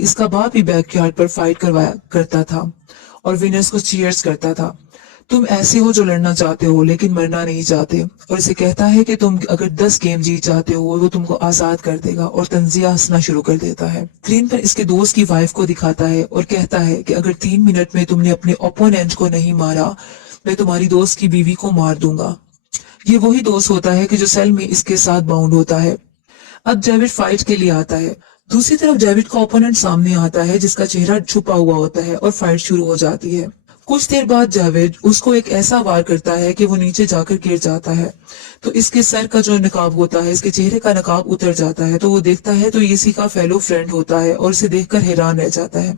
इसका बाप भी बैकयार्ड पर फाइट करवाया करता था और विनर्स को चीयर्स करता था। तुम ऐसे हो जो लड़ना चाहते हो लेकिन मरना नहीं चाहते, और इसे कहता है कि तुम अगर 10 गेम जीत जाते हो वो तुमको आजाद कर देगा, और तंजिया हंसना शुरू कर देता है। स्क्रीन पर इसके दोस्त की वाइफ को दिखाता है और कहता है कि अगर 3 मिनट में तुमने अपने ओपोनेंट को नहीं मारा, मैं तुम्हारी दोस्त की बीवी को मार दूंगा। ये वही दोस्त होता है कि जो सेल में इसके साथ बाउंड होता है। अब जावेद फाइट के लिए आता है। दूसरी तरफ जावेद का ओपोनेंट सामने आता है जिसका चेहरा छुपा हुआ होता है और फाइट शुरू हो जाती है। कुछ देर बाद जावेद उसको एक ऐसा वार करता है कि वो नीचे जाकर गिर जाता है। तो इसके सर का जो नकाब होता है, इसके चेहरे का नकाब उतर जाता है। तो वो देखता है तो ये इसी का फेलो फ्रेंड होता है और इसे देखकर हैरान रह जाता है।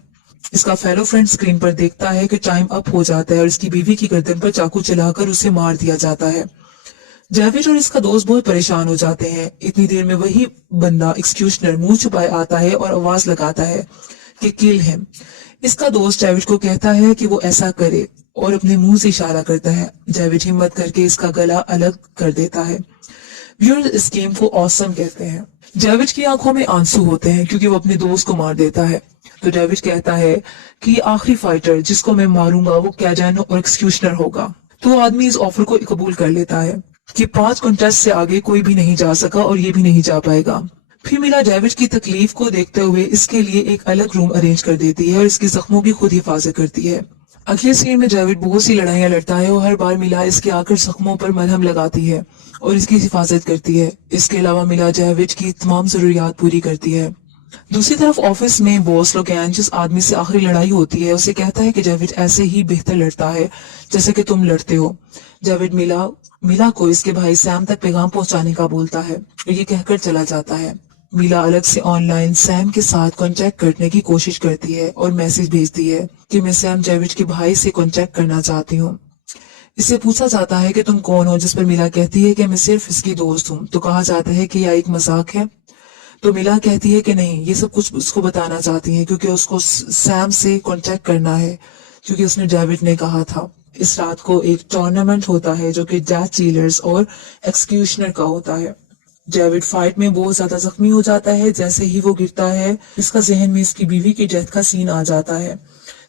इसका फेलो फ्रेंड स्क्रीन पर देखता है कि टाइम अप हो जाता है और इसकी बीवी की गर्दन पर चाकू चलाकर उसे मार दिया जाता है। जावेद और इसका दोस्त बहुत परेशान हो जाते हैं। इतनी देर में वही बंदा एक्सक्यूशनर मुंह छुपाए आता है और आवाज लगाता है कि किल हिम। इसका दोस्त जावेद को कहता है कि वो ऐसा करे और अपने मुंह से इशारा करता है। जावेद हिम्मत करके इसका गला अलग कर देता है। व्यूअर्स इस गेम को ऑसम कहते हैं। जावेद की आंखों में आंसू होते हैं क्योंकि वो अपने दोस्त को मार देता है। तो जावेद कहता है कि आखिरी फाइटर जिसको मैं मारूंगा वो कैजानो और एक्सक्यूशनर होगा। तो आदमी इस ऑफर को कबूल कर लेता है कि 5 कॉन्टेस्ट से आगे कोई भी नहीं जा सका और ये भी नहीं जा पाएगा। फिर मिला जावेद की तकलीफ को देखते हुए इसके लिए एक अलग रूम अरेंज कर देती है और इसकी जख्मों की खुद हिफाजत करती है। अगले सीन में जावेद बहुत सी लड़ाइयां लड़ता है और हर बार मिला इसके आकर जख्मों पर मलहम लगाती है और इसकी हिफाजत करती है। इसके अलावा मिला जावेद की तमाम जरूरियात पूरी करती है। दूसरी तरफ ऑफिस में बॉस लोगैन जिस आदमी से आखिरी लड़ाई होती है उसे कहता है कि जावेद ऐसे ही बेहतर लड़ता है जैसे कि तुम लड़ते हो। जावेद मिला को इसके भाई सैम तक पैगाम पहुंचाने का बोलता है और ये कहकर चला जाता है। मिला अलग से ऑनलाइन सैम के साथ कांटेक्ट करने की कोशिश करती है और मैसेज भेजती है कि मैं सैम जावेद के भाई से कांटेक्ट करना चाहती हूँ। इससे पूछा जाता है कि तुम कौन हो, जिस पर मिला कहती है कि मैं सिर्फ इसकी दोस्त हूँ। तो कहा जाता है कि यह एक मजाक है। तो मिला कहती है कि नहीं, ये सब कुछ उसको बताना चाहती है क्योंकि उसको सैम से कांटेक्ट करना है, क्योंकि उसने जावेद ने कहा था। इस रात को एक टूर्नामेंट होता है जो कि डेथ डीलर्स और एक्सक्यूशनर का होता है। जावेद फाइट में बहुत ज्यादा जख्मी हो जाता है। जैसे ही वो गिरता है इसका जहन में इसकी बीवी की डेथ का सीन आ जाता है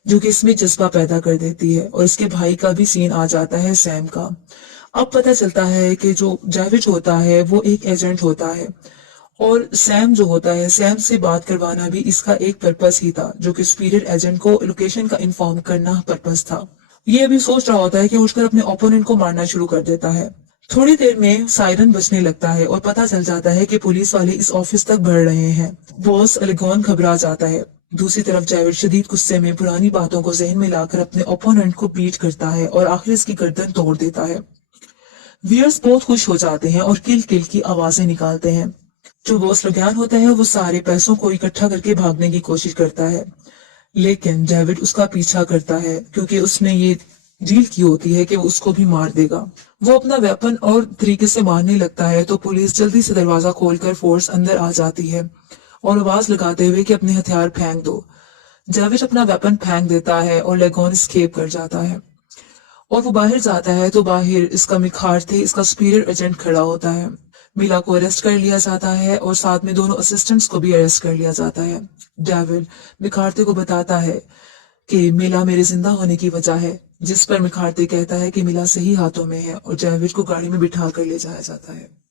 जो कि इसमें जज्बा पैदा कर देती है, और इसके भाई का भी सीन आ जाता है सैम का। अब पता चलता है कि जो जावेद होता है वो एक एजेंट होता है और सैम जो होता है, सैम से बात करवाना भी इसका एक पर्पस ही था, जो कि सुपीरियर एजेंट को लोकेशन का इन्फॉर्म करना पर्पस था। ये अभी सोच रहा होता है कि उठकर अपने ओपोनेंट को मारना शुरू कर देता है। थोड़ी देर में सायरन बजने लगता है और पता चल जाता है कि पुलिस वाले इस ऑफिस तक बढ़ रहे हैं। बॉस अलेगोन घबरा जाता है। दूसरी तरफ जावेद शदीद गुस्से में पुरानी बातों को जहन में लाकर अपने ओपोनेंट को बीट करता है और आखिर इसकी गर्दन तोड़ देता है। व्यूअर्स बहुत खुश हो जाते हैं और किल किल की आवाजें निकालते हैं। जो बॉस लग्यान होता है वो सारे पैसों को इकट्ठा करके भागने की कोशिश करता है, लेकिन जावेद उसका पीछा करता है क्योंकि उसने ये डील की होती है कि वो उसको भी मार देगा। वो अपना वेपन और तरीके से मारने लगता है तो पुलिस जल्दी से दरवाजा खोलकर फोर्स अंदर आ जाती है और आवाज लगाते हुए कि अपने हथियार फेंक दो। जावेद अपना वेपन फेंक देता है और लेगोन स्केप कर जाता है और वो बाहर जाता है तो बाहर इसका मिखारथे, इसका सुपीरियर एजेंट खड़ा होता है। मिला को अरेस्ट कर लिया जाता है और साथ में दोनों असिस्टेंट्स को भी अरेस्ट कर लिया जाता है। जावेद मिखारथे को बताता है कि मिला मेरे जिंदा होने की वजह है, जिस पर मिखारथे कहता है कि मिला सही हाथों में है और जावेद को गाड़ी में बिठा कर ले जाया जाता है।